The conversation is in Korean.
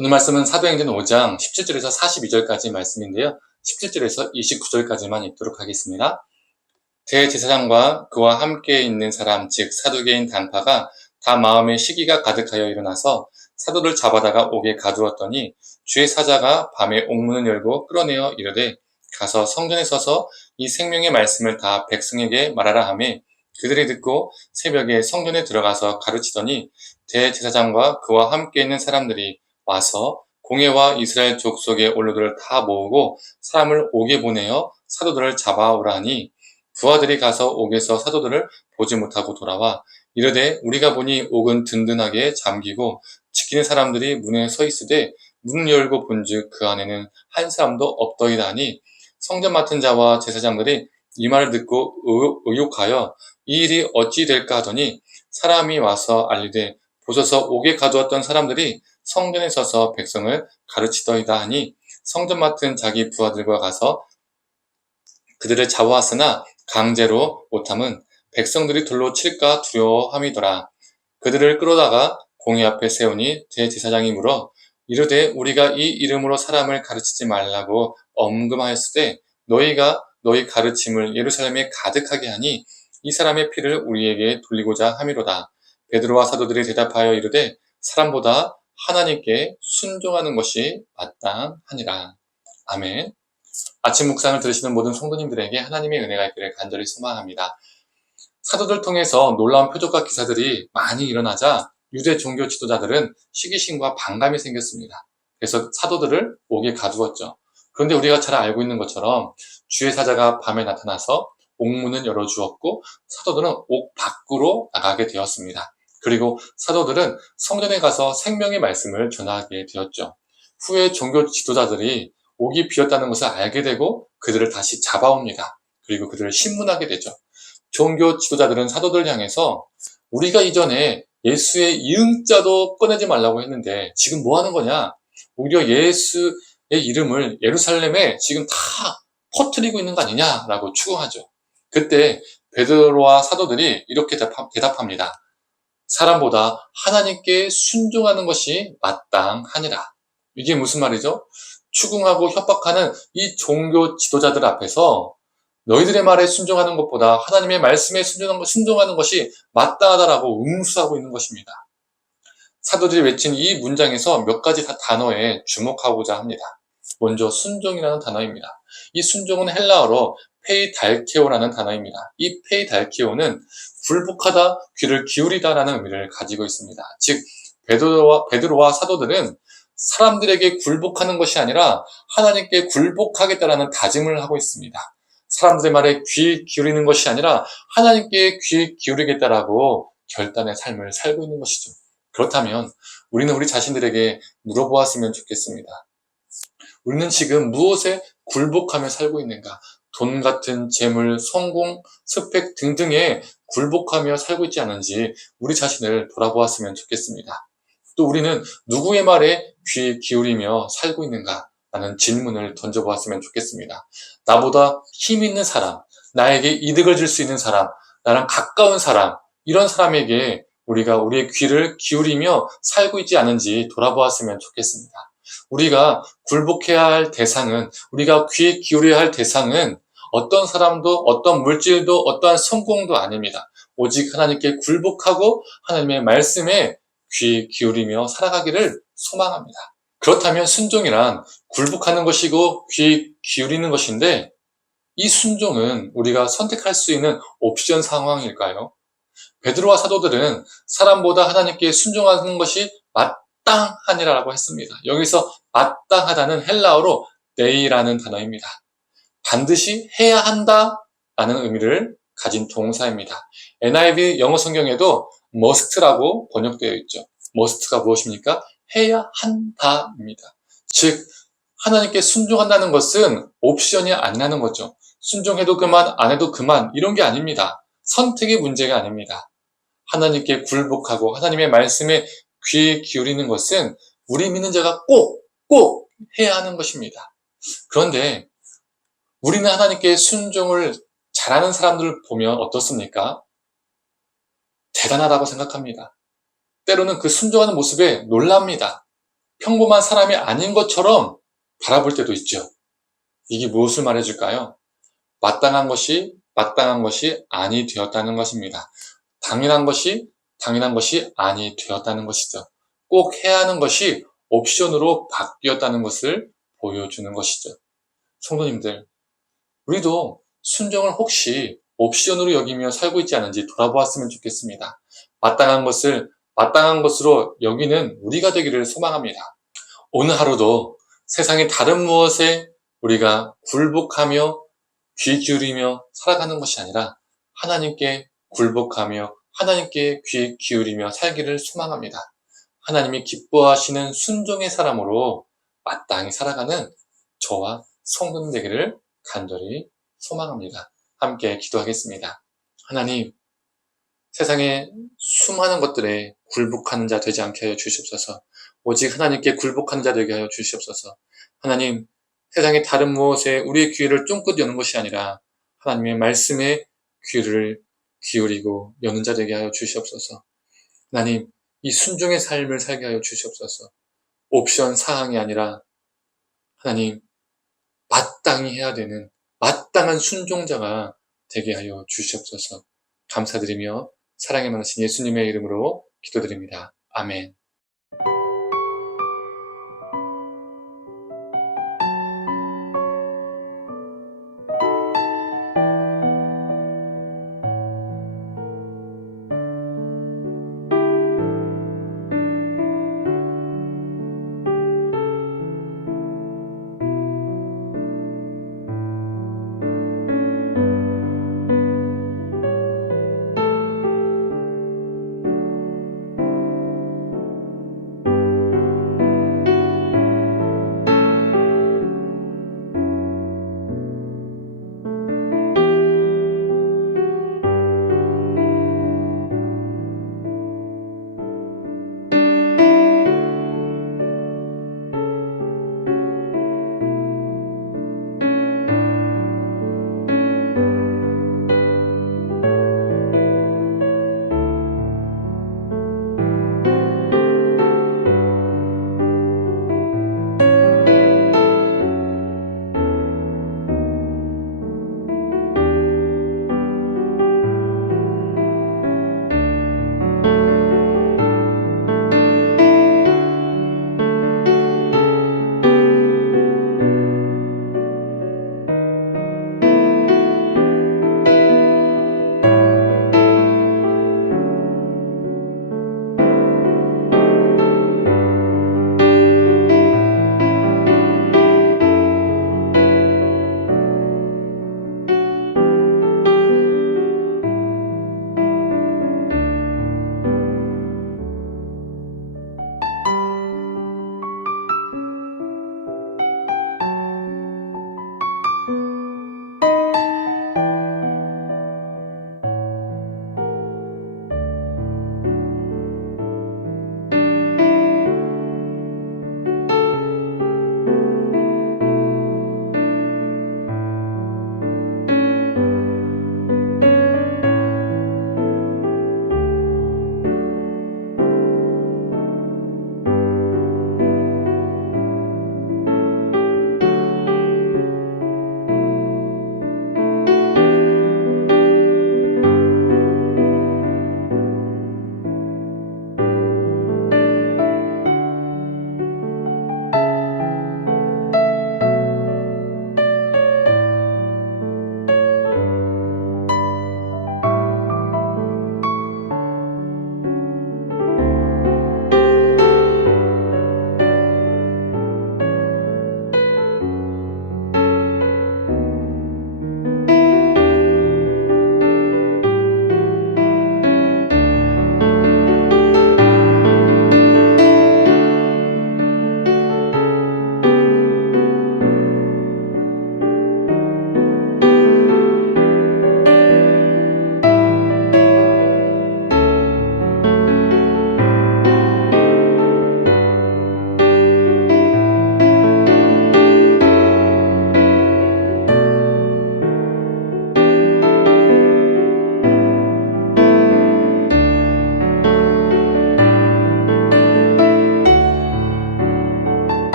오늘 말씀은 사도행전 5장 17절에서 42절까지 말씀인데요. 17절에서 29절까지만 읽도록 하겠습니다. 대제사장과 그와 함께 있는 사람, 즉 사두개인 당파가 다 마음에 시기가 가득하여 일어나서 사도를 잡아다가 옥에 가두었더니 주의 사자가 밤에 옥문을 열고 끌어내어 이르되 가서 성전에 서서 이 생명의 말씀을 다 백성에게 말하라 하매 그들이 듣고 새벽에 성전에 들어가서 가르치더니 대제사장과 그와 함께 있는 사람들이 와서 공회와 이스라엘 족속의 원로들을 다 모으고 사람을 옥에 보내어 사도들을 잡아오라 하니 부하들이 가서 옥에서 사도들을 보지 못하고 돌아와 이르되 우리가 보니 옥은 든든하게 잠기고 지키는 사람들이 문에 서 있으되 문을 열고 본즉 그 안에는 한 사람도 없더이다 하니 성전 맡은 자와 제사장들이 이 말을 듣고 의욕하여 이 일이 어찌 될까 하더니 사람이 와서 알리되 보소서 옥에 가두었던 사람들이 성전에 서서 백성을 가르치더이다 하니 성전 맡은 자기 부하들과 가서 그들을 잡아왔으나 강제로 못함은 백성들이 돌로 칠까 두려워함이더라. 그들을 끌어다가 공회 앞에 세우니 대제사장이 물어 이르되 우리가 이 이름으로 사람을 가르치지 말라고 엄금하였으되 너희가 너희 가르침을 예루살렘에 가득하게 하니 이 사람의 피를 우리에게 돌리고자 함이로다. 베드로와 사도들이 대답하여 이르되 사람보다 하나님께 순종하는 것이 마땅하니라. 아멘. 아침 묵상을 들으시는 모든 성도님들에게 하나님의 은혜가 있기를 간절히 소망합니다. 사도들 통해서 놀라운 표적과 기사들이 많이 일어나자 유대 종교 지도자들은 시기심과 반감이 생겼습니다. 그래서 사도들을 옥에 가두었죠. 그런데 우리가 잘 알고 있는 것처럼 주의 사자가 밤에 나타나서 옥문은 열어주었고 사도들은 옥 밖으로 나가게 되었습니다. 그리고 사도들은 성전에 가서 생명의 말씀을 전하게 되었죠. 후에 종교 지도자들이 옥이 비었다는 것을 알게 되고 그들을 다시 잡아옵니다. 그리고 그들을 신문하게 되죠. 종교 지도자들은 사도들 향해서 우리가 이전에 예수의 이응자도 꺼내지 말라고 했는데 지금 뭐 하는 거냐? 오히려 예수의 이름을 예루살렘에 지금 다 퍼뜨리고 있는 거 아니냐라고 추궁하죠. 그때 베드로와 사도들이 이렇게 대답합니다. 사람보다 하나님께 순종하는 것이 마땅하니라. 이게 무슨 말이죠? 추궁하고 협박하는 이 종교 지도자들 앞에서 너희들의 말에 순종하는 것보다 하나님의 말씀에 순종하는 것이 마땅하다라고 응수하고 있는 것입니다. 사도들이 외친 이 문장에서 몇 가지 단어에 주목하고자 합니다. 먼저 순종이라는 단어입니다. 이 순종은 헬라어로 페이달케오라는 단어입니다. 이 페이달케오는 굴복하다, 귀를 기울이다라는 의미를 가지고 있습니다. 즉 베드로와 사도들은 사람들에게 굴복하는 것이 아니라 하나님께 굴복하겠다라는 다짐을 하고 있습니다. 사람들의 말에 귀 기울이는 것이 아니라 하나님께 귀 기울이겠다라고 결단의 삶을 살고 있는 것이죠. 그렇다면 우리는 우리 자신들에게 물어보았으면 좋겠습니다. 우리는 지금 무엇에 굴복하며 살고 있는가? 돈 같은 재물, 성공, 스펙 등등에 굴복하며 살고 있지 않은지 우리 자신을 돌아보았으면 좋겠습니다. 또 우리는 누구의 말에 귀 기울이며 살고 있는가? 라는 질문을 던져보았으면 좋겠습니다. 나보다 힘 있는 사람, 나에게 이득을 줄 수 있는 사람, 나랑 가까운 사람, 이런 사람에게 우리가 우리의 귀를 기울이며 살고 있지 않은지 돌아보았으면 좋겠습니다. 우리가 굴복해야 할 대상은, 우리가 귀 기울여야 할 대상은 어떤 사람도, 어떤 물질도, 어떠한 성공도 아닙니다. 오직 하나님께 굴복하고 하나님의 말씀에 귀 기울이며 살아가기를 소망합니다. 그렇다면 순종이란 굴복하는 것이고 귀 기울이는 것인데 이 순종은 우리가 선택할 수 있는 옵션 상황일까요? 베드로와 사도들은 사람보다 하나님께 순종하는 것이 마땅하니라라고 했습니다. 여기서 마땅하다는 헬라어로 네이라는 단어입니다. 반드시 해야 한다라는 의미를 가진 동사입니다. NIV 영어 성경에도 must라고 번역되어 있죠. must가 무엇입니까? 해야 한다입니다. 즉 하나님께 순종한다는 것은 옵션이 아니라는 거죠. 순종해도 그만, 안 해도 그만 이런 게 아닙니다. 선택의 문제가 아닙니다. 하나님께 굴복하고 하나님의 말씀에 귀 기울이는 것은 우리 믿는 자가 꼭 해야 하는 것입니다. 그런데 우리는 하나님께 순종을 잘하는 사람들을 보면 어떻습니까? 대단하다고 생각합니다. 때로는 그 순종하는 모습에 놀랍니다. 평범한 사람이 아닌 것처럼 바라볼 때도 있죠. 이게 무엇을 말해줄까요? 마땅한 것이 아니 되었다는 것입니다. 당연한 것이 아니 되었다는 것이죠. 꼭 해야 하는 것이 옵션으로 바뀌었다는 것을 보여주는 것이죠. 성도님들, 우리도 순종을 혹시 옵션으로 여기며 살고 있지 않은지 돌아보았으면 좋겠습니다. 마땅한 것으로 여기는 우리가 되기를 소망합니다. 오늘 하루도 세상의 다른 무엇에 우리가 굴복하며 귀 기울이며 살아가는 것이 아니라 하나님께 굴복하며 하나님께 귀 기울이며 살기를 소망합니다. 하나님이 기뻐하시는 순종의 사람으로 마땅히 살아가는 저와 성도님 되기를 간절히 소망합니다. 함께 기도하겠습니다. 하나님, 세상의 수많은 것들에 굴복하는 자 되지 않게 하여 주시옵소서. 오직 하나님께 굴복하는 자 되게 하여 주시옵소서. 하나님, 세상의 다른 무엇에 우리의 귀를 쫑긋 여는 것이 아니라 하나님의 말씀에 귀를 기울이고 여는 자 되게 하여 주시옵소서. 하나님, 이 순종의 삶을 살게 하여 주시옵소서. 옵션 사항이 아니라 하나님, 마땅히 해야 되는 마땅한 순종자가 되게 하여 주시옵소서. 감사드리며 사랑에 많으신 예수님의 이름으로 기도드립니다. 아멘.